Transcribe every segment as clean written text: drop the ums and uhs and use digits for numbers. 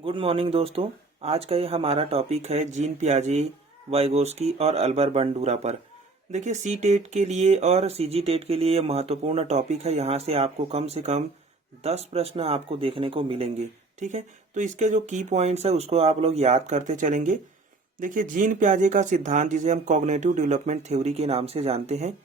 Good morning दोस्तों। आज का ये हमारा टॉपिक है जीन पियाजे, वाइगोस्की और अल्बर बंडूरा पर। देखिए, सी टेट के लिए और सी जी टेट के लिए ये महत्वपूर्ण टॉपिक है। यहाँ से आपको कम से कम 10 प्रश्न आपको देखने को मिलेंगे। ठीक है, तो इसके जो की पॉइंट्स है उसको आप लोग याद करते चलेंगे। देखिए, जीन पियाजे का सिद्धांत, जिसे हम कॉग्निटिव डेवलपमेंट थ्योरी के नाम से जानते हैं,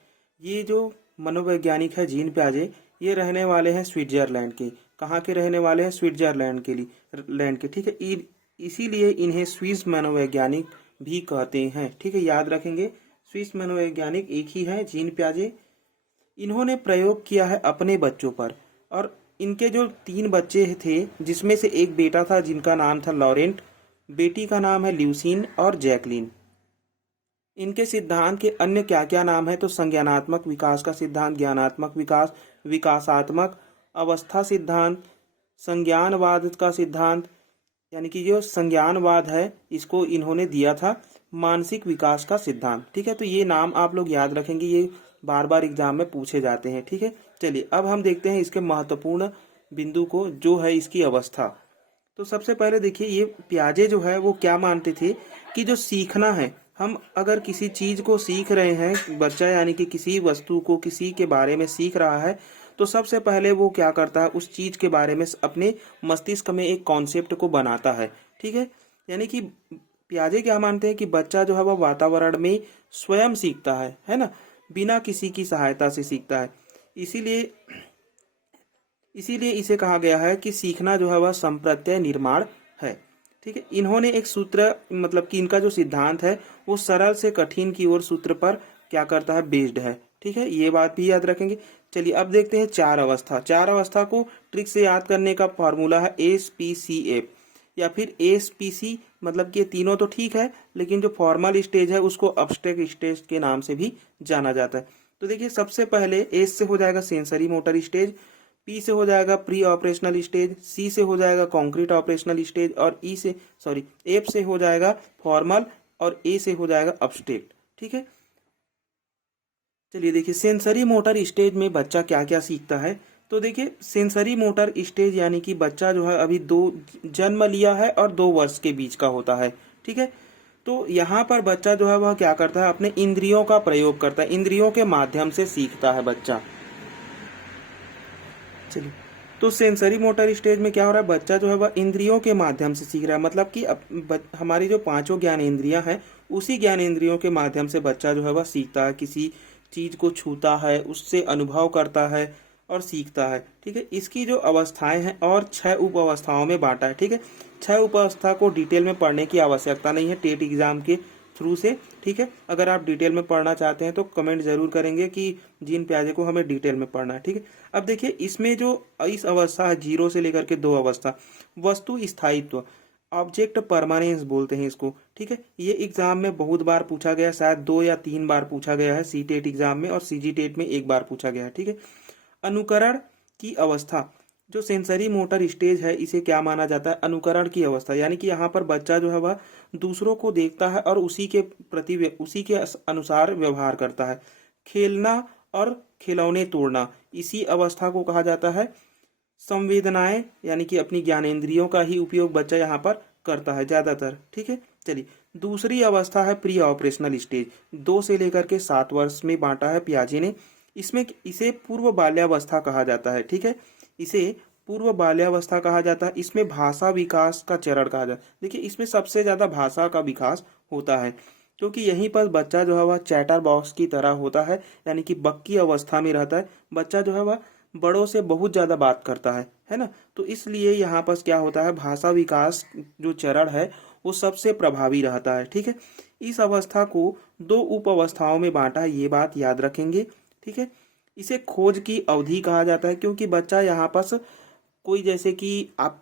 ये जो मनोवैज्ञानिक है जीन पियाजे, ये रहने वाले हैं स्विट्जरलैंड के। कहाँ के रहने वाले हैं? स्विट्जरलैंड के लिए लैंड के। ठीक है, इसीलिए इन्हें स्विस मनोवैज्ञानिक भी कहते हैं। ठीक है, याद रखेंगे, स्विस मनोवैज्ञानिक एक ही है, जीन पियाजे। इन्होंने प्रयोग किया है अपने बच्चों पर, और इनके जो 3 बच्चे थे, जिसमें से एक बेटा था जिनका नाम था लॉरेंट, बेटी का नाम है ल्यूसीन और जैकलीन। इनके सिद्धांत के अन्य क्या क्या नाम है? तो संज्ञानात्मक विकास का सिद्धांत, ज्ञानात्मक विकास, विकासात्मक अवस्था सिद्धांत, संज्ञानवाद का सिद्धांत, यानी कि जो संज्ञानवाद है इसको इन्होंने दिया था मानसिक विकास का सिद्धांत। ठीक है, तो ये नाम आप लोग याद रखेंगे, ये बार बार एग्जाम में पूछे जाते हैं। ठीक है, चलिए अब हम देखते हैं इसके महत्वपूर्ण बिंदु को, जो है इसकी अवस्था। तो सबसे पहले देखिए, ये पियाजे जो है वो क्या मानते थे कि जो सीखना है, हम अगर किसी चीज को सीख रहे हैं, बच्चा यानी कि किसी वस्तु को, किसी के बारे में सीख रहा है, तो सबसे पहले वो क्या करता है, उस चीज के बारे में अपने मस्तिष्क में एक कॉन्सेप्ट को बनाता है। ठीक है, यानी कि पियाजे क्या मानते हैं कि बच्चा जो है वह वातावरण में स्वयं सीखता है ना, बिना किसी की सहायता से सीखता है। इसीलिए इसीलिए इसे कहा गया है कि सीखना जो है वह संप्रत्यय निर्माण है। ठीक है, इन्होंने एक सूत्र, मतलब कि इनका जो सिद्धांत है वो सरल से कठिन की ओर सूत्र पर क्या करता है, बेस्ड है। ठीक है, ये बात भी याद रखेंगे। चलिए अब देखते हैं चार अवस्था। चार अवस्था को ट्रिक से याद करने का फॉर्मूला है SPCF या फिर ASPC। मतलब कि ये तीनों तो ठीक है, लेकिन जो फॉर्मल स्टेज है उसको अब्स्ट्रैक्ट स्टेज के नाम से भी जाना जाता है। तो देखिए, सबसे पहले एस से हो जाएगा सेंसरी मोटर स्टेज, पी से हो जाएगा प्री ऑपरेशनल स्टेज, सी से हो जाएगा कॉन्क्रीट ऑपरेशनल स्टेज, और एफ से हो जाएगा फॉर्मल, और ए से हो जाएगा अब्स्ट्रैक्ट। ठीक है, चलिए देखिए, सेंसरी मोटर स्टेज में बच्चा क्या क्या सीखता है। तो देखिए, सेंसरी मोटर स्टेज यानी कि बच्चा जो है अभी जन्म लिया है और 2 वर्ष के बीच का होता है। ठीक है, तो यहाँ पर बच्चा जो है वह क्या करता है, अपने इंद्रियों का प्रयोग करता है, इंद्रियों के माध्यम से सीखता है बच्चा। चलिए, तो सेंसरी मोटर स्टेज में क्या हो रहा है, बच्चा जो है वह इंद्रियों के माध्यम से सीख रहा है। मतलब कि हमारी जो 5 ज्ञान इंद्रियां हैं, उसी ज्ञान इंद्रियों के माध्यम से बच्चा जो है वह सीखता है, किसी चीज को छूता है, उससे अनुभव करता है और सीखता है। ठीक है, इसकी जो अवस्थाएं हैं और 6 उप अवस्थाओं में बांटा है। ठीक है, 6 उप अवस्था को डिटेल में पढ़ने की आवश्यकता नहीं है टेट एग्जाम के थ्रू से। ठीक है, अगर आप डिटेल में पढ़ना चाहते हैं तो कमेंट जरूर करेंगे कि जीन पियाजे को हमें डिटेल में पढ़ना है। ठीक है, अब देखिए, इसमें जो इस अवस्था है 0 से लेकर के 2 अवस्था, वस्तु स्थायित्व, ऑब्जेक्ट परमानेंस बोलते हैं इसको। ठीक है, ये एग्जाम में बहुत बार पूछा गया, शायद 2 या 3 बार पूछा गया है सी टेट एग्जाम में, और सीजी टेट में 1 बार पूछा गया है। ठीक है, अनुकरण की अवस्था, जो सेंसरी मोटर स्टेज है, इसे क्या माना जाता है, अनुकरण की अवस्था। यानी कि यहाँ पर बच्चा जो है वह दूसरों को देखता है और उसी के अनुसार व्यवहार करता है। खेलना और खिलौने तोड़ना, इसी अवस्था को कहा जाता है संवेदनाएं, यानी कि अपनी ज्ञानेंद्रियों का ही उपयोग बच्चा यहाँ पर करता है ज्यादातर। ठीक है, चलिए, दूसरी अवस्था है प्री ऑपरेशनल स्टेज, 2 से लेकर के 7 वर्ष में बांटा है पियाजे ने। इसमें इसे पूर्व बाल्यावस्था कहा जाता है। ठीक है, इसे पूर्व बाल्यावस्था कहा जाता है। इसमें भाषा विकास का चरण कहा जाता है। देखिए, इसमें सबसे ज्यादा भाषा का विकास होता है, क्योंकि यहीं पर बच्चा जो है वह चैटर बॉक्स की तरह होता है, यानी कि बक्की अवस्था में रहता है। बच्चा जो है वह बड़ों से बहुत ज्यादा बात करता है ना। तो इसलिए यहाँ पर क्या होता है, भाषा विकास जो चरण है वो सबसे प्रभावी रहता है। ठीक है, इस अवस्था को 2 उप अवस्थाओं में बांटा है, ये बात याद रखेंगे। ठीक है, इसे खोज की अवधि कहा जाता है, क्योंकि बच्चा यहाँ पर कोई, जैसे कि आप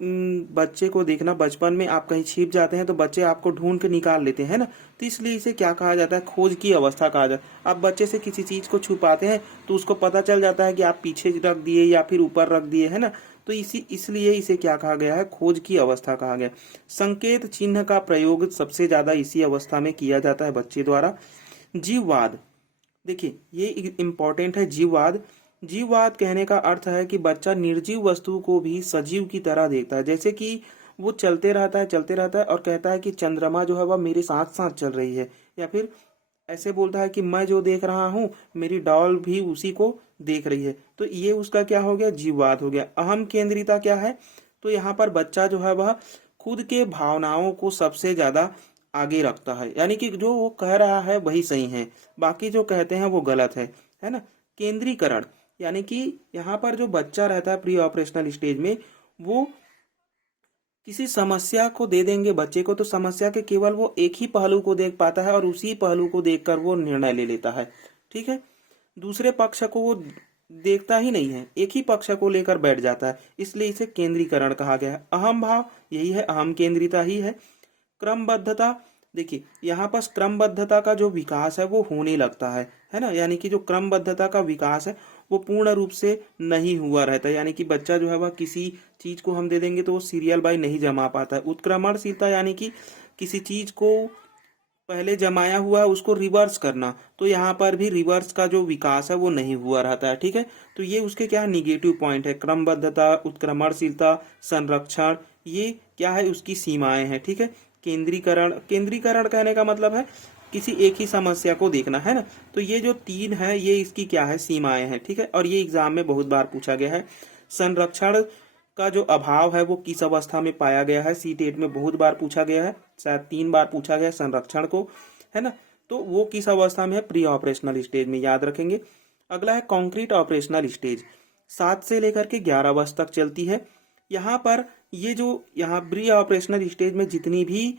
बच्चे को देखना, बचपन में आप कहीं छिप जाते हैं तो बच्चे आपको ढूंढ के निकाल लेते हैं ना, तो इसलिए इसे क्या कहा जाता है, खोज की अवस्था कहा जाता है। आप बच्चे से किसी चीज को छुपाते हैं तो उसको पता चल जाता है कि आप पीछे रख दिए या फिर ऊपर रख दिए, है ना। तो इसलिए इसे क्या कहा गया है, खोज की अवस्था कहा गया। संकेत चिन्ह का प्रयोग सबसे ज्यादा इसी अवस्था में किया जाता है बच्चे द्वारा। जीववाद, देखिए ये इम्पोर्टेंट है। जीववाद, जीववाद कहने का अर्थ है कि बच्चा निर्जीव वस्तु को भी सजीव की तरह देखता है। जैसे कि वो चलते रहता है और कहता है कि चंद्रमा जो है वह मेरे साथ साथ चल रही है, या फिर ऐसे बोलता है कि मैं जो देख रहा हूँ मेरी डॉल भी उसी को देख रही है। तो ये उसका क्या हो गया, जीववाद हो गया। अहम केंद्रिता क्या है, तो यहाँ पर बच्चा जो है वह खुद के भावनाओं को सबसे ज्यादा आगे रखता है, यानी कि जो वो कह रहा है वही सही है, बाकी जो कहते हैं वो गलत है ना। केंद्रीकरण, यानी कि यहाँ पर जो बच्चा रहता है प्री ऑपरेशनल स्टेज में, वो किसी समस्या को दे देंगे बच्चे को तो समस्या के केवल वो एक ही पहलू को देख पाता है और उसी पहलू को देखकर वो निर्णय ले लेता है। ठीक है, दूसरे पक्ष को वो देखता ही नहीं है, एक ही पक्ष को लेकर बैठ जाता है, इसलिए इसे केंद्रीकरण कहा गया है। अहम भाव यही है, अहम केंद्रिता ही है। क्रमबद्धता, देखिए यहाँ पर क्रमबद्धता का जो विकास है वो होने लगता है ना, यानी कि जो क्रमबद्धता का विकास है वो पूर्ण रूप से नहीं हुआ रहता है, यानी कि बच्चा जो है वह किसी चीज को हम दे देंगे तो वो सीरियल बाय नहीं जमा पाता है। उत्क्रमणशीलता, यानी कि किसी चीज को पहले जमाया हुआ है उसको रिवर्स करना, तो यहाँ पर भी रिवर्स का जो विकास है वो नहीं हुआ रहता है। ठीक है, तो ये उसके क्या निगेटिव पॉइंट है, क्रमबद्धता, उत्क्रमणशीलता, संरक्षण, ये क्या है उसकी सीमाएं हैं। ठीक है, केंद्रीकरण, केंद्रीकरण कहने का मतलब है किसी एक ही समस्या को देखना, है ना। तो ये जो तीन है ये इसकी क्या है, सीमाएं हैं। ठीक है, और ये एग्जाम में बहुत बार पूछा गया है। संरक्षण का जो अभाव है वो किस अवस्था में पाया गया है, सी टेट में बहुत बार पूछा गया है, शायद 3 बार पूछा गया है संरक्षण को, है ना। तो वो किस अवस्था में है, प्री ऑपरेशनल स्टेज में, याद रखेंगे। अगला है कॉन्क्रीट ऑपरेशनल स्टेज, 7 से लेकर के 11 वर्ष तक चलती है। यहाँ पर ये जो यहाँ प्री ऑपरेशनल स्टेज में जितनी भी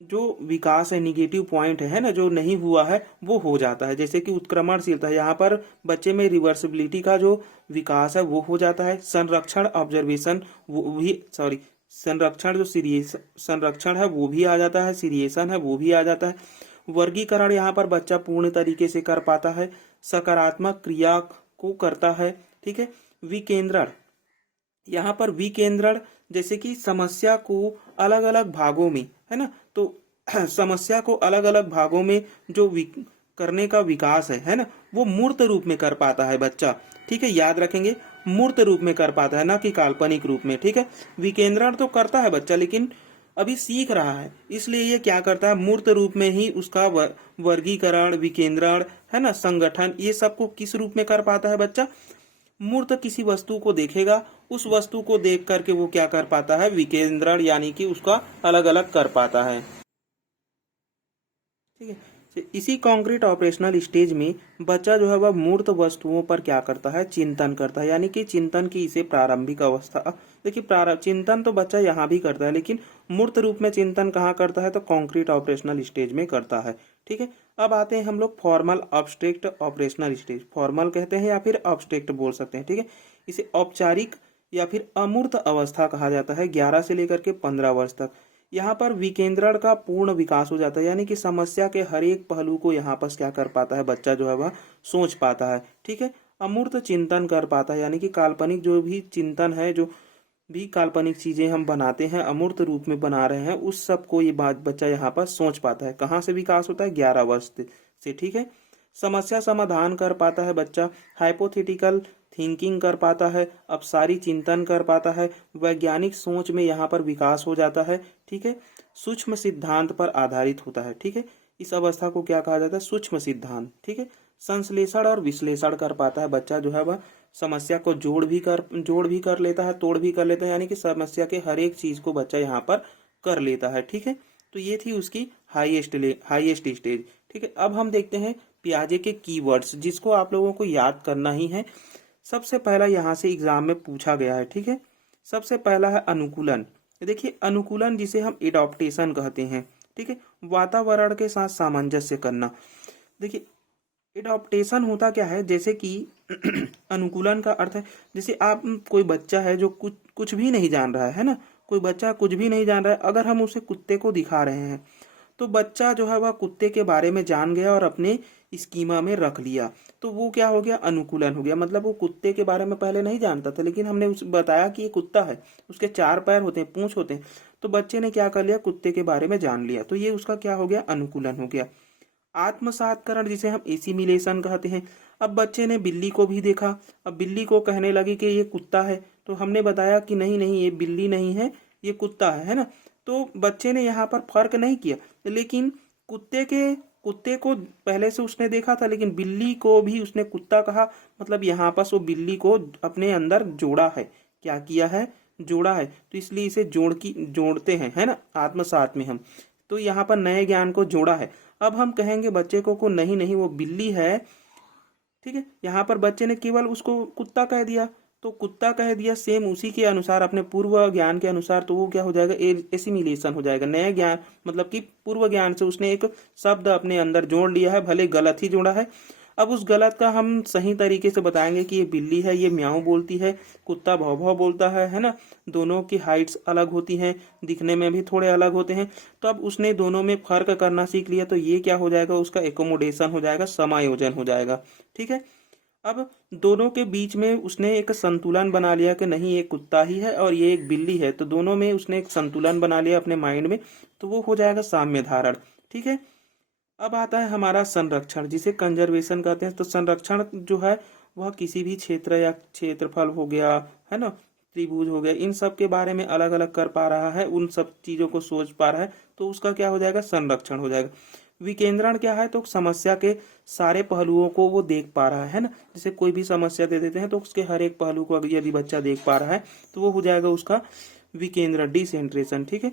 जो विकास है, निगेटिव पॉइंट है ना, जो नहीं हुआ है वो हो जाता है। जैसे कि उत्क्रमणशीलता, यहाँ पर बच्चे में रिवर्सिबिलिटी का जो विकास है वो हो जाता है। संरक्षण, ऑब्जर्वेशन, वो भी सॉरी संरक्षण जो सीरियस संरक्षण है वो भी आ जाता है, सीरिएशन है वो भी आ जाता है। वर्गीकरण यहाँ पर बच्चा पूर्ण तरीके से कर पाता है, सकारात्मक क्रिया को करता है। ठीक है, विकेंद्रण, यहाँ पर विकेंद्रण जैसे कि समस्या को अलग अलग भागों में, है ना, तो समस्या को अलग अलग भागों में जो करने का विकास है ना, वो मूर्त रूप में कर पाता है बच्चा। ठीक है, याद रखेंगे, मूर्त रूप में कर पाता है, ना कि काल्पनिक रूप में। ठीक है, विकेंद्रण तो करता है बच्चा लेकिन अभी सीख रहा है, इसलिए ये क्या करता है, मूर्त रूप में ही उसका वर्गीकरण, विकेंद्रण, है ना, संगठन, ये सबको किस रूप में कर पाता है बच्चा, मूर्त किसी वस्तु को देखेगा, उस वस्तु को देख करके वो क्या कर पाता है, विकेंद्रण, यानी कि उसका अलग अलग कर पाता है। ठीक है, तो इसी कॉन्क्रीट ऑपरेशनल स्टेज में बच्चा जो है वह मूर्त वस्तुओं पर क्या करता है, चिंतन करता है, यानी कि चिंतन की इसे प्रारंभिक अवस्था। देखिए चिंतन तो बच्चा यहाँ भी करता है लेकिन मूर्त रूप में चिंतन कहाँ करता है, तो कॉन्क्रीट ऑपरेशनल स्टेज में करता है। ठीक है, अब आते हैं हम लोग formal obstruct operational stage, formal कहते हैं या फिर ऑब्स्ट्रैक्ट बोल सकते हैं। ठीक है, इसे औपचारिक या फिर अमूर्त अवस्था कहा जाता है, 11 से लेकर के 15 वर्ष तक। यहाँ पर विकेंद्रण का पूर्ण विकास हो जाता है, यानी कि समस्या के हर एक पहलू को यहाँ पर क्या कर पाता है बच्चा जो है वह सोच पाता है। ठीक है, अमूर्त चिंतन कर पाता है, यानी कि काल्पनिक जो भी चिंतन है, जो भी काल्पनिक चीजें हम बनाते हैं, अमूर्त रूप में बना रहे हैं, उस सब को ये बात बच्चा यहाँ पर सोच पाता है। कहाँ से विकास होता है, 11 वर्ष से। ठीक है, समस्या समाधान कर पाता है बच्चा, हाइपोथेटिकल थिंकिंग कर पाता है, अपसारी चिंतन कर पाता है, वैज्ञानिक सोच में यहाँ पर विकास हो जाता है। ठीक है, सूक्ष्म सिद्धांत पर आधारित होता है। ठीक है, इस अवस्था को क्या कहा जाता है, सूक्ष्म सिद्धांत। ठीक है, संश्लेषण और विश्लेषण कर पाता है बच्चा जो है वह, समस्या को जोड़ भी कर लेता है, तोड़ भी कर लेता है, यानी कि समस्या के हर एक चीज को बच्चा यहाँ पर कर लेता है। ठीक है, तो ये थी उसकी हाईएस्ट स्टेज। ठीक है, अब हम देखते हैं पियाजे के कीवर्ड्स, जिसको आप लोगों को याद करना ही है। सबसे पहला यहाँ से एग्जाम में पूछा गया है। ठीक है, सबसे पहला है अनुकूलन। देखिए अनुकूलन जिसे हम एडॉप्टेशन कहते हैं। ठीक है, वातावरण के साथ सामंजस्य करना। देखिए एडॉप्टेशन होता क्या है, जैसे कि अनुकूलन का अर्थ है, जैसे आप कोई बच्चा है जो कुछ भी नहीं जान रहा है ना, कोई बच्चा कुछ भी नहीं जान रहा है, अगर हम उसे कुत्ते को दिखा रहे हैं तो बच्चा जो है वह कुत्ते के बारे में जान गया और अपने स्कीमा में रख लिया, तो वो क्या हो गया, अनुकूलन हो गया। मतलब वो कुत्ते के बारे में पहले नहीं जानता था, लेकिन हमने उसे बताया कि ये कुत्ता है, उसके 4 पैर होते हैं, पूंछ होते हैं, तो बच्चे ने क्या कर लिया, कुत्ते के बारे में जान लिया, तो ये उसका क्या हो गया, अनुकूलन हो गया। आत्मसातकरण जिसे हम एसिमिलेशन कहते हैं। अब बच्चे ने बिल्ली को भी देखा, अब बिल्ली को कहने लगी कि ये कुत्ता है, तो हमने बताया कि नहीं नहीं ये बिल्ली नहीं है, ये कुत्ता है ना। तो बच्चे ने यहाँ पर फर्क नहीं किया, लेकिन कुत्ते को पहले से उसने देखा था, लेकिन बिल्ली को भी उसने कुत्ता कहा, मतलब यहाँ पर वो बिल्ली को अपने अंदर जोड़ा है। क्या किया है? जोड़ा है। तो इसलिए इसे जोड़ते हैं, है ना, आत्मसात में हम। तो यहाँ पर नए ज्ञान को जोड़ा है। अब हम कहेंगे बच्चे को नहीं नहीं वो बिल्ली है, ठीक है। यहाँ पर बच्चे ने केवल उसको कुत्ता कह दिया, तो कुत्ता कह दिया सेम उसी के अनुसार, अपने पूर्व ज्ञान के अनुसार, तो वो क्या हो जाएगा? एसिमिलेशन हो जाएगा। नया ज्ञान मतलब कि पूर्व ज्ञान से उसने एक शब्द अपने अंदर जोड़ लिया है, भले गलत ही जोड़ा है। अब उस गलत का हम सही तरीके से बताएंगे कि ये बिल्ली है, ये म्याऊं बोलती है, कुत्ता भौं भौं बोलता है ना। दोनों की हाइट्स अलग होती हैं, दिखने में भी थोड़े अलग होते हैं। तो अब उसने दोनों में फर्क करना सीख लिया, तो ये क्या हो जाएगा? उसका एकोमोडेशन हो जाएगा, समायोजन हो जाएगा, ठीक है। अब दोनों के बीच में उसने एक संतुलन बना लिया कि नहीं, ये कुत्ता ही है और ये एक बिल्ली है, तो दोनों में उसने एक संतुलन बना लिया अपने माइंड में, तो वो हो जाएगा साम्य धारण, ठीक है। अब आता है हमारा संरक्षण, जिसे कंजर्वेशन कहते हैं। तो संरक्षण जो है वह किसी भी क्षेत्र या क्षेत्रफल हो गया, है ना, त्रिभुज हो गया, इन सब के बारे में अलग अलग कर पा रहा है, उन सब चीजों को सोच पा रहा है, तो उसका क्या हो जाएगा? संरक्षण हो जाएगा। विकेंद्रण क्या है? तो समस्या के सारे पहलुओं को वो देख पा रहा है ना। जैसे कोई भी समस्या दे देते हैं तो उसके हर एक पहलू को यदि बच्चा देख पा रहा है तो वो हो जाएगा उसका विकेंद्रण, डिसेंट्रेशन, ठीक है।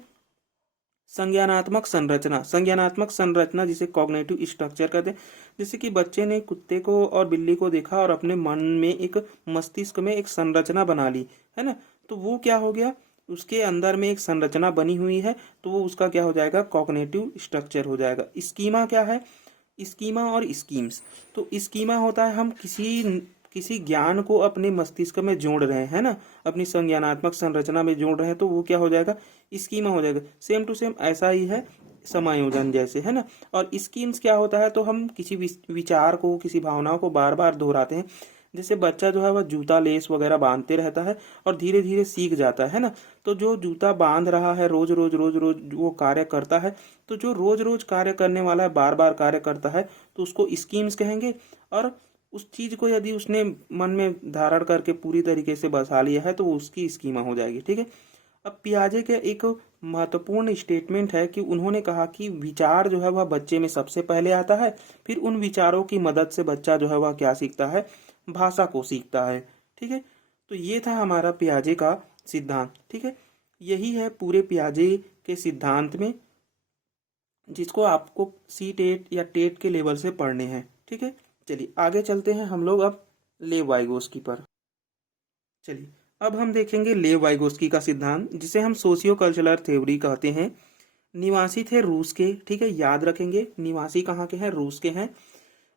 संज्ञानात्मक संरचना, संज्ञानात्मक संरचना जिसे कॉग्निटिव स्ट्रक्चर कहते हैं। जैसे कि बच्चे ने कुत्ते को और बिल्ली को देखा और अपने मन में एक मस्तिष्क में एक संरचना बना ली, है ना। तो वो क्या हो गया? उसके अंदर में एक संरचना बनी हुई है, तो वो उसका क्या हो जाएगा? कॉग्निटिव स्ट्रक्चर हो जाएगा। स्कीमा क्या है? स्कीमा और स्कीम्स। तो स्कीमा होता है हम किसी ज्ञान को अपने मस्तिष्क में जोड़ रहे हैं ना, अपनी संज्ञानात्मक संरचना में जोड़ रहे हैं, तो वो क्या हो जाएगा? स्कीमा हो जाएगा। सेम टू सेम ऐसा ही है समायोजन जैसे, है ना। और स्कीम्स क्या होता है? तो हम किसी विचार को, किसी भावनाओं को बार बार दोहराते हैं। जैसे बच्चा जो है वह जूता लेस वगैरह बांधते रहता है और धीरे धीरे सीख जाता है ना। तो जो जूता बांध रहा है, रोज रोज रोज रोज वो कार्य करता है, तो जो रोज रोज कार्य करने वाला है, बार बार कार्य करता है, तो उसको स्कीम्स कहेंगे। और उस चीज को यदि उसने मन में धारण करके पूरी तरीके से बसा लिया है तो वो उसकी स्कीमा हो जाएगी, ठीक है। अब पियाजे के एक महत्वपूर्ण स्टेटमेंट है कि उन्होंने कहा कि विचार जो है वह बच्चे में सबसे पहले आता है, फिर उन विचारों की मदद से बच्चा जो है वह क्या सीखता है? भाषा को सीखता है, ठीक है। तो ये था हमारा पियाजे का सिद्धांत, ठीक है। यही है पूरे पियाजे के सिद्धांत में, जिसको आपको सी टेट या टेट के लेवल से पढ़ने हैं, ठीक है। चलिए आगे चलते हैं हम लोग अब लेव वाइगोस्की पर। चलिए अब हम देखेंगे लेव वाइगोस्की का सिद्धांत, जिसे हम सोशियो कल्चरल थ्योरी कहते हैं। निवासी थे रूस के, ठीक है, याद रखेंगे निवासी कहाँ के हैं? रूस के हैं।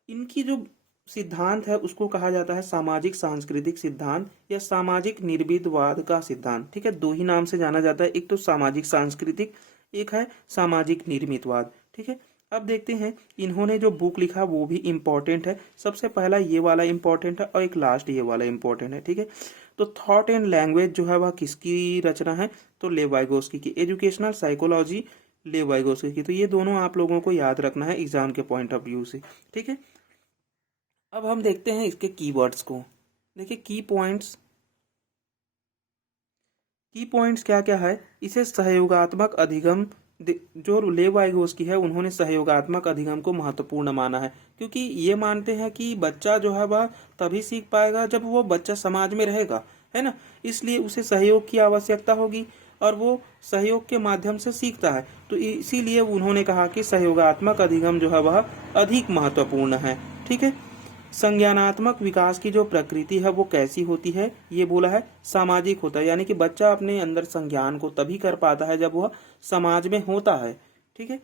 इनकी जो सिद्धांत है उसको कहा जाता है सामाजिक सांस्कृतिक सिद्धांत या सामाजिक निर्विदवाद का सिद्धांत, ठीक है। दो ही नाम से जाना जाता है, एक तो सामाजिक सांस्कृतिक, एक है सामाजिक निर्मितवाद, ठीक है। अब देखते हैं इन्होंने जो बुक लिखा वो भी इम्पोर्टेंट है। सबसे पहला ये वाला इम्पोर्टेंट है और एक लास्ट ये वाला इम्पोर्टेंट है, ठीक है। तो थॉट एंड लैंग्वेज जो है वह किसकी रचना है? तो लेव वाइगोस्की की। एजुकेशनल साइकोलॉजी लेव वाइगोस्की की। तो ये दोनों आप लोगों को याद रखना है एग्जाम के पॉइंट ऑफ व्यू से, ठीक है। अब हम देखते हैं इसके कीवर्ड्स को। देखिए की पॉइंट्स क्या क्या है? इसे सहयोगात्मक अधिगम, जो लेव वाइगोस्की है उन्होंने सहयोगात्मक अधिगम को महत्वपूर्ण माना है, क्योंकि ये मानते हैं कि बच्चा जो है वह तभी सीख पाएगा जब वो बच्चा समाज में रहेगा, है ना। इसलिए उसे सहयोग की आवश्यकता होगी और वो सहयोग के माध्यम से सीखता है। तो इसीलिए उन्होंने कहा कि सहयोगात्मक अधिगम जो है वह अधिक महत्वपूर्ण है, ठीक है। संज्ञानात्मक विकास की जो प्रकृति है वो कैसी होती है? ये बोला है सामाजिक होता है, यानी कि बच्चा अपने अंदर संज्ञान को तभी कर पाता है जब वह समाज में होता है, ठीक है।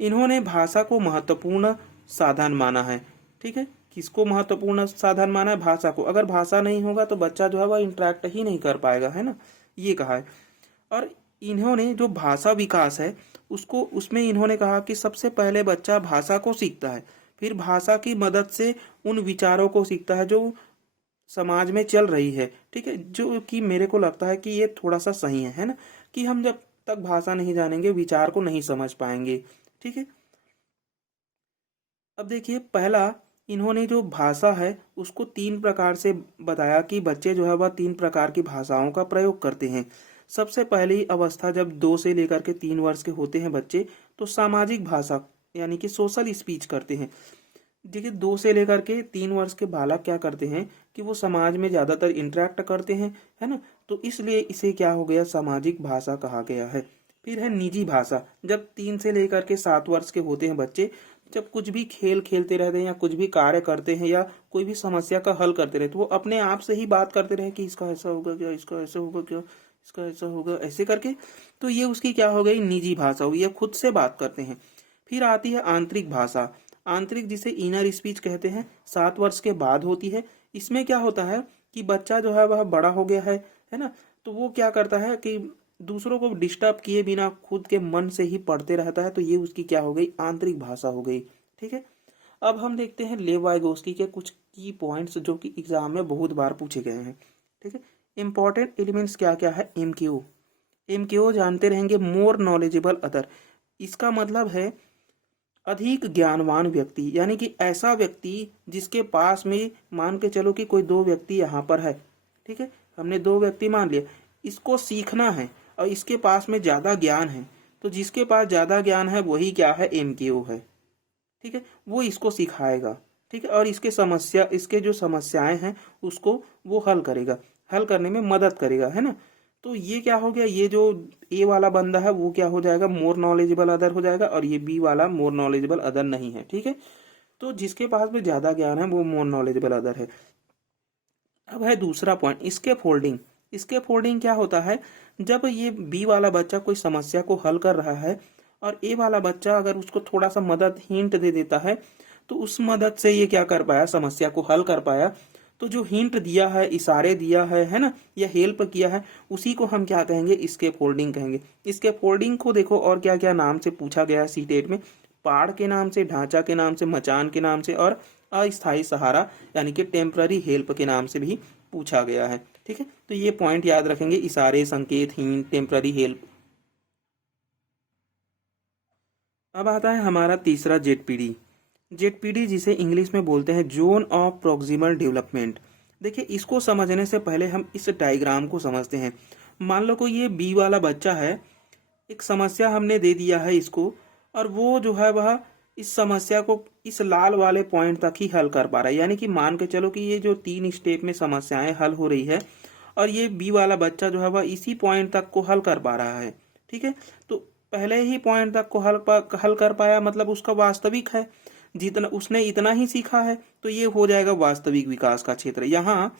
इन्होंने भाषा को महत्वपूर्ण साधन माना है, ठीक है। किसको महत्वपूर्ण साधन माना है? भाषा को। अगर भाषा नहीं होगा तो बच्चा जो है वह इंटरेक्ट ही नहीं कर पाएगा, है ना, ये कहा है। और इन्होंने जो भाषा विकास है उसमें इन्होंने कहा कि सबसे पहले बच्चा भाषा को सीखता है, फिर भाषा की मदद से उन विचारों को सीखता है जो समाज में चल रही है, ठीक है। जो कि मेरे को लगता है कि ये थोड़ा सा सही है ना, कि हम जब तक भाषा नहीं जानेंगे विचार को नहीं समझ पाएंगे, ठीक है। अब देखिए पहला, इन्होंने जो भाषा है उसको तीन प्रकार से बताया कि बच्चे जो है वह तीन प्रकार की भाषाओं का प्रयोग करते हैं। सबसे पहली अवस्था जब 2 से लेकर के 3 वर्ष के होते हैं बच्चे, तो सामाजिक भाषा यानी कि सोशल स्पीच करते हैं। देखिए 2 से लेकर के 3 वर्ष के बालक क्या करते हैं कि वो समाज में ज्यादातर इंटरेक्ट करते हैं, है ना। तो इसलिए इसे क्या हो गया, सामाजिक भाषा कहा गया है। फिर है निजी भाषा। जब 3 से लेकर के 7 वर्ष के होते हैं बच्चे, जब कुछ भी खेल खेलते रहते हैं या कुछ भी कार्य करते हैं या कोई भी समस्या का हल करते रहे, तो वो अपने आप से ही बात करते रहे कि इसका ऐसा होगा क्या, इसका ऐसा होगा क्या, इसका ऐसा होगा, ऐसे करके। तो ये उसकी क्या हो गई, निजी भाषा हुई, ये खुद से बात करते हैं। फिर आती है आंतरिक भाषा। आंतरिक, जिसे इनर स्पीच कहते हैं, 7 वर्ष के बाद होती है। इसमें क्या होता है कि बच्चा जो है वह बड़ा हो गया है ना। तो वो क्या करता है कि दूसरों को डिस्टर्ब किए बिना खुद के मन से ही पढ़ते रहता है। तो ये उसकी क्या हो गई, आंतरिक भाषा हो गई। ठीक है। अब हम देखते हैं लेव वाइगोस्की के कुछ की पॉइंट्स जो कि एग्जाम में बहुत बार पूछे गए हैं। ठीक है। इंपॉर्टेंट एलिमेंट्स क्या क्या है, एमक्यू। एमक्यू जानते रहेंगे, मोर नॉलेजेबल अदर। इसका मतलब है अधिक ज्ञानवान व्यक्ति, यानी कि ऐसा व्यक्ति जिसके पास में, मान के चलो कि कोई 2 व्यक्ति यहाँ पर है। ठीक है, हमने 2 व्यक्ति मान लिया, इसको सीखना है और इसके पास में ज्यादा ज्ञान है। तो जिसके पास ज्यादा ज्ञान है वही क्या है, एमक्यू है। ठीक है, वो इसको सिखाएगा। ठीक है, और इसके जो समस्याएं हैं उसको वो हल करेगा, हल करने में मदद करेगा, है ना। तो ये क्या हो गया, ये जो ए वाला बंदा है वो क्या हो जाएगा, मोर नॉलेजेबल अदर हो जाएगा, और ये बी वाला मोर नॉलेजेबल अदर नहीं है। ठीक है, तो जिसके पास में ज्यादा ज्ञान है वो मोर नॉलेजेबल अदर है। अब है दूसरा point, scape holding. Scape holding क्या होता है, जब ये बी वाला बच्चा कोई समस्या को हल कर रहा है और ए वाला बच्चा अगर उसको थोड़ा सा मदद, हिंट दे देता है, तो उस मदद से ये क्या कर पाया, समस्या को हल कर पाया। तो जो हिंट दिया है, इशारे दिया है ना, या हेल्प किया है, उसी को हम क्या कहेंगे, स्केप होल्डिंग कहेंगे। स्केप होल्डिंग को देखो और क्या क्या नाम से पूछा गया है सीटेट में, पाड़ के नाम से, ढांचा के नाम से, मचान के नाम से, और अस्थायी सहारा यानी कि टेम्पररी हेल्प के नाम से भी पूछा गया है। ठीक है, तो ये पॉइंट याद रखेंगे, इशारे, संकेत, हिंट, टेम्पररी हेल्प। अब आता है हमारा तीसरा, जेडपीडी। जेडपीडी जिसे इंग्लिश में बोलते हैं जोन ऑफ प्रोक्सिमल डेवलपमेंट। देखिए इसको समझने से पहले हम इस डायग्राम को समझते हैं। मान लो कोई ये बी वाला बच्चा है, एक समस्या हमने दे दिया है इसको, और वो जो है वह इस समस्या को इस लाल वाले पॉइंट तक ही हल कर पा रहा है। यानी कि मान के चलो कि ये जो 3 स्टेप में समस्याएं हल हो रही है, और ये बी वाला बच्चा जो है वह इसी पॉइंट तक को हल कर पा रहा है। ठीक है, तो पहले ही पॉइंट तक को हल कर पाया, मतलब उसका वास्तविक है, जितना उसने इतना ही सीखा है। तो ये हो जाएगा वास्तविक विकास का क्षेत्र। यहाँ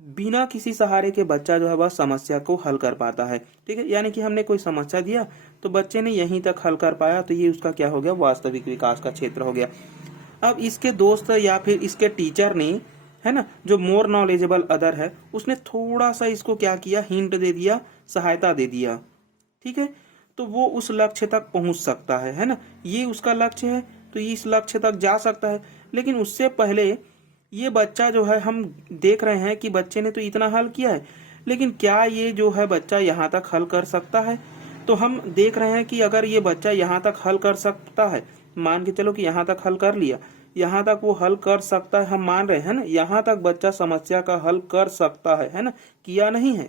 बिना किसी सहारे के बच्चा जो है वह समस्या को हल कर पाता है। ठीक है, यानी कि हमने कोई समस्या दिया तो बच्चे ने यहीं तक हल कर पाया, तो ये उसका क्या हो गया, वास्तविक विकास का क्षेत्र हो गया। अब इसके दोस्त या फिर इसके टीचर ने, है ना, जो मोर नॉलेजेबल अदर है, उसने थोड़ा सा इसको क्या किया, हिंट दे दिया, सहायता दे दिया। ठीक है, तो वो उस लक्ष्य तक पहुंच सकता है ना, ये उसका लक्ष्य है, तो ये इस लक्ष्य तक जा सकता है। लेकिन उससे पहले ये बच्चा जो है, हम देख रहे हैं कि बच्चे ने तो इतना हल किया है, लेकिन क्या ये जो है बच्चा यहाँ तक हल कर सकता है। तो हम देख रहे हैं कि अगर ये बच्चा यहाँ तक हल कर सकता है, मान के चलो कि यहाँ तक हल कर लिया, यहाँ तक वो हल कर सकता है, हम मान रहे हैं ना, यहाँ तक बच्चा समस्या का हल कर सकता है ना, किया नहीं है,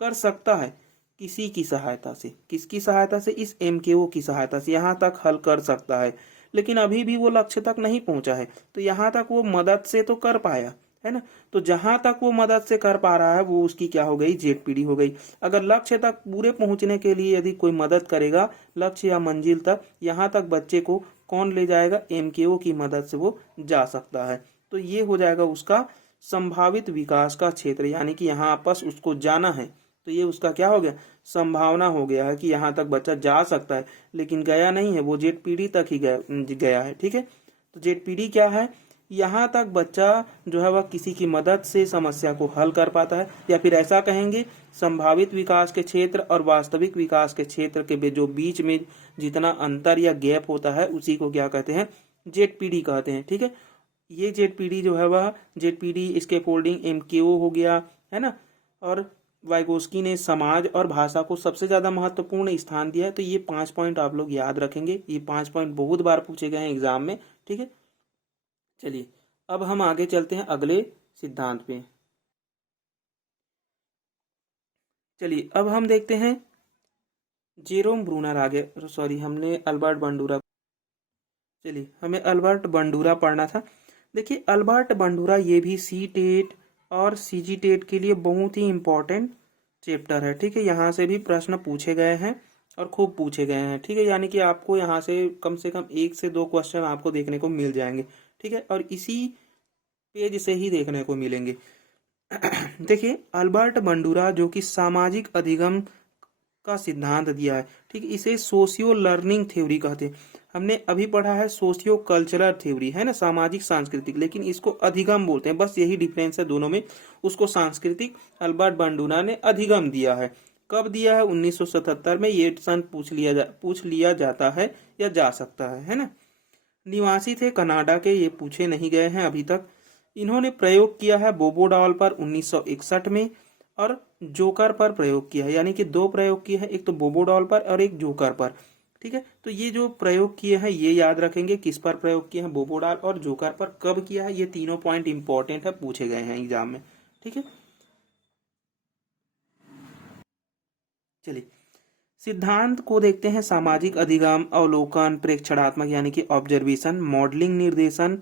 कर सकता है, किसी की सहायता से, किसकी सहायता से, इस एमकेओ की सहायता से यहाँ तक हल कर सकता है। लेकिन अभी भी वो लक्ष्य तक नहीं पहुंचा है, तो यहाँ तक वो मदद से तो कर पाया, है ना। तो जहां तक वो मदद से कर पा रहा है वो उसकी क्या हो गई, जेडपीडी हो गई। अगर लक्ष्य तक पूरे पहुंचने के लिए यदि कोई मदद करेगा, लक्ष्य या मंजिल तक, यहाँ तक बच्चे को कौन ले जाएगा, एमकेओ की मदद से वो जा सकता है। तो ये हो जाएगा उसका संभावित विकास का क्षेत्र, यानी कि यहाँ आपस उसको जाना है, तो ये उसका क्या हो गया, संभावना हो गया है कि यहाँ तक बच्चा जा सकता है, लेकिन गया नहीं है, वो जेडपीडी तक ही गया है। ठीक है, तो जेडपीडी क्या है, यहाँ तक बच्चा जो है वह किसी की मदद से समस्या को हल कर पाता है, या फिर ऐसा कहेंगे संभावित विकास के क्षेत्र और वास्तविक विकास के क्षेत्र के जो बीच में जितना अंतर या गैप होता है उसी को क्या कहते हैं, जेडपीडी कहते हैं। ठीक है, ये जेडपीडी जो है वह जेडपीडी स्कैफोल्डिंग एमकेओ हो गया, है ना। और वाइगोस्की ने समाज और भाषा को सबसे ज्यादा महत्वपूर्ण स्थान दिया है। तो ये 5 पॉइंट आप लोग याद रखेंगे, ये 5 पॉइंट बहुत बार पूछे गए हैं एग्जाम में। ठीक है, चलिए अब हम आगे चलते हैं अगले सिद्धांत पे। चलिए अब हम देखते हैं जेरोम ब्रूनर आगे, सॉरी हमने अल्बर्ट बंडूरा, चलिए हमें अल्बर्ट बंडूरा पढ़ना था। देखिए अल्बर्ट बंडूरा ये भी सी टेट और सीजी टेट के लिए बहुत ही इम्पोर्टेंट चैप्टर है। ठीक है, यहाँ से भी प्रश्न पूछे गए हैं और खूब पूछे गए हैं। ठीक है, यानी कि आपको यहाँ से कम 1 से 2 क्वेश्चन आपको देखने को मिल जाएंगे। ठीक है, और इसी पेज से ही देखने को मिलेंगे। देखिए अल्बर्ट बंडूरा जो कि सामाजिक अधिगम का सिद्धांत दिया है। ठीक है, इसे सोशियो लर्निंग थ्योरी कहते हैं। हमने अभी पढ़ा है सोशियो कल्चरल थ्योरी, है ना, सामाजिक सांस्कृतिक, लेकिन इसको अधिगम बोलते हैं। बस यही डिफरेंस है दोनों में। उसको सांस्कृतिक अल्बर्ट बंडूरा ने अधिगम दिया है। कब दिया है? 1977 में। ये सन पूछ लिया जाता है या जा सकता है ना। निवासी थे कनाडा के, ये पूछे नहीं गए हैं अभी तक। इन्होंने प्रयोग किया है बोबोडॉल पर 1961 में और जोकर पर प्रयोग किया है, यानी कि 2 प्रयोग किए हैं, एक तो बोबोडॉल पर और एक जोकर पर। ठीक है, तो ये जो प्रयोग किए हैं ये याद रखेंगे, किस पर प्रयोग किए हैं, बोबोडॉल और जोकर पर, कब किया है, ये तीनों पॉइंट इंपॉर्टेंट है, पूछे गए हैं एग्जाम में। ठीक है, चलिए सिद्धांत को देखते हैं। सामाजिक अधिगम, अवलोकन, प्रेक्षणात्मक यानी कि ऑब्जर्वेशन, मॉडलिंग, निर्देशन,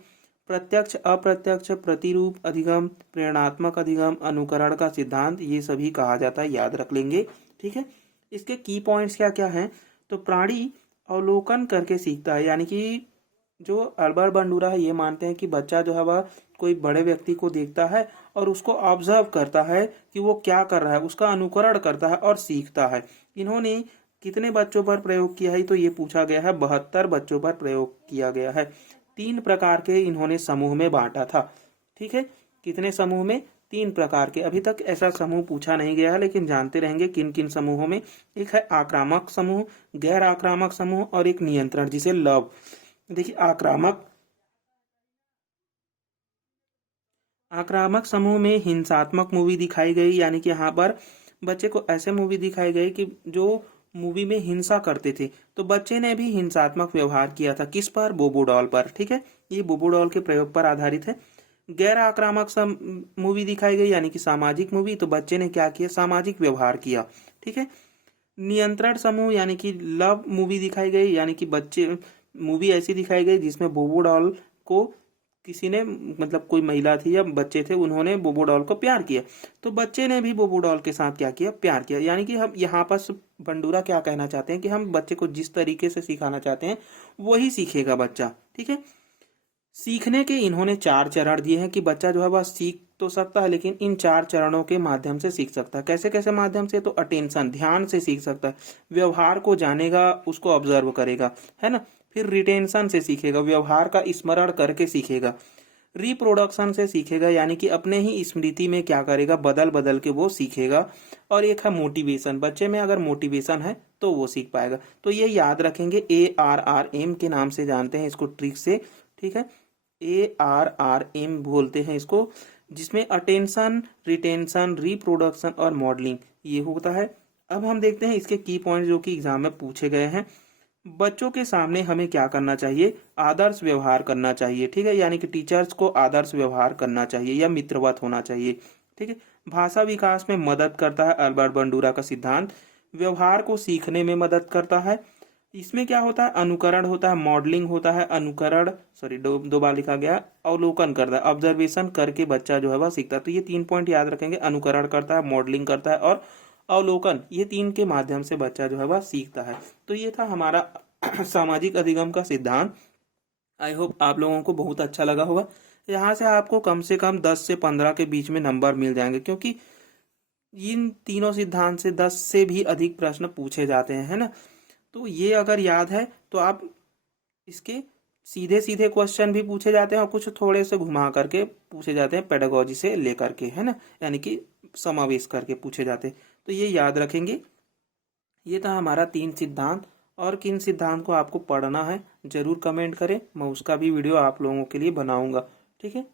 प्रत्यक्ष अप्रत्यक्ष, प्रतिरूप अधिगम, प्रेरणात्मक अधिगम, अनुकरण का सिद्धांत, ये सभी कहा जाता है, याद रख लेंगे। ठीक है, इसके की पॉइंट्स क्या क्या हैं? तो प्राणी अवलोकन करके सीखता है, यानी कि जो अल्बर्ट बंडूरा है ये मानते हैं कि बच्चा जो है वह कोई बड़े व्यक्ति को देखता है और उसको ऑब्जर्व करता है कि वो क्या कर रहा है, उसका अनुकरण करता है और सीखता है। इन्होंने कितने बच्चों पर प्रयोग किया है? तो ये पूछा गया है, 72 बच्चों पर प्रयोग किया गया है। 3 प्रकार के इन्होंने समूह में बांटा था। ठीक है, कितने समूह में? 3 प्रकार के। अभी तक ऐसा समूह पूछा नहीं गया है, लेकिन जानते रहेंगे किन किन समूहों में। एक है आक्रामक समूह, गैर आक्रामक समूह और एक नियंत्रण, जिसे लव। देखिए आक्रामक समूह में हिंसात्मक मूवी दिखाई गई, यानी कि यहाँ पर बच्चे को ऐसे मूवी दिखाई गई कि जो मूवी में हिंसा करते थे, तो बच्चे ने भी हिंसात्मक व्यवहार किया था। किस पर? बोबोडॉल पर। ठीक है, ये बोबोडॉल के प्रयोग पर आधारित है। गैर आक्रामक मूवी दिखाई गई, यानी कि सामाजिक मूवी, तो बच्चे ने क्या किया? सामाजिक व्यवहार किया। ठीक है, नियंत्रण समूह यानी कि लव मूवी दिखाई गई, यानी कि बच्चे मूवी ऐसी दिखाई गई जिसमें बोबोडॉल को किसी ने, मतलब कोई महिला थी या बच्चे थे, उन्होंने बोबोडॉल को प्यार किया, तो बच्चे ने भी बोबोडॉल के साथ क्या किया? प्यार किया। यानी कि हम यहाँ पर बंडूरा क्या कहना चाहते हैं कि हम बच्चे को जिस तरीके से सिखाना चाहते हैं वही सीखेगा बच्चा। ठीक है, सीखने के इन्होंने 4 चरण दिए हैं कि बच्चा जो है वह सीख तो सकता है, लेकिन इन 4 चरणों के माध्यम से सीख सकता है। कैसे कैसे माध्यम से? तो अटेंशन, ध्यान से सीख सकता है, व्यवहार को जानेगा, उसको ऑब्जर्व करेगा, है ना। फिर रिटेंशन से सीखेगा, व्यवहार का स्मरण करके सीखेगा। रिप्रोडक्शन से सीखेगा, यानी कि अपने ही स्मृति में क्या करेगा? बदल बदल के वो सीखेगा। और एक है मोटिवेशन, बच्चे में अगर मोटिवेशन है तो वो सीख पाएगा। तो ये याद रखेंगे, ARRM के नाम से जानते हैं इसको ट्रिक से। ठीक है, ARRM बोलते हैं इसको, जिसमें अटेंशन, रिटेंशन, रिप्रोडक्शन और मॉडलिंग ये होता है। अब हम देखते हैं इसके की पॉइंट जो कि एग्जाम में पूछे गए हैं। बच्चों के सामने हमें क्या करना चाहिए? आदर्श व्यवहार करना चाहिए। ठीक है, यानी कि टीचर्स को आदर्श व्यवहार करना चाहिए या मित्रवत होना चाहिए। ठीक है, भाषा विकास में मदद करता है अल्बर्ट बंडूरा का सिद्धांत। व्यवहार को सीखने में मदद करता है। इसमें क्या होता है? अनुकरण होता है, मॉडलिंग होता है, अनुकरण, सॉरी दो बार लिखा गया, अवलोकन करता है, ऑब्जर्वेशन करके बच्चा जो है वह सीखता है। तो ये 3 पॉइंट याद रखेंगे, अनुकरण करता है, मॉडलिंग करता है और अवलोकन, ये 3 के माध्यम से बच्चा जो है वह सीखता है। तो ये था हमारा सामाजिक अधिगम का सिद्धांत। आई होप आप लोगों को बहुत अच्छा लगा होगा। यहाँ से कम 10 से 15 के बीच में नंबर मिल जाएंगे, क्योंकि इन तीनों सिद्धांत से 10 से भी अधिक प्रश्न पूछे जाते हैं, है ना। तो ये अगर याद है तो आप इसके सीधे सीधे क्वेश्चन भी पूछे जाते हैं और कुछ थोड़े से घुमा करके पूछे जाते हैं, पेडागोजी से लेकर के, है ना, यानी कि समावेश करके पूछे जाते हैं। तो ये याद रखेंगे। ये था हमारा 3 सिद्धांत। और किन सिद्धांत को आपको पढ़ना है जरूर कमेंट करें, मैं उसका भी वीडियो आप लोगों के लिए बनाऊंगा। ठीक है,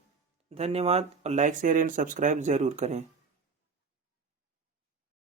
धन्यवाद और लाइक शेयर एंड सब्सक्राइब जरूर करें।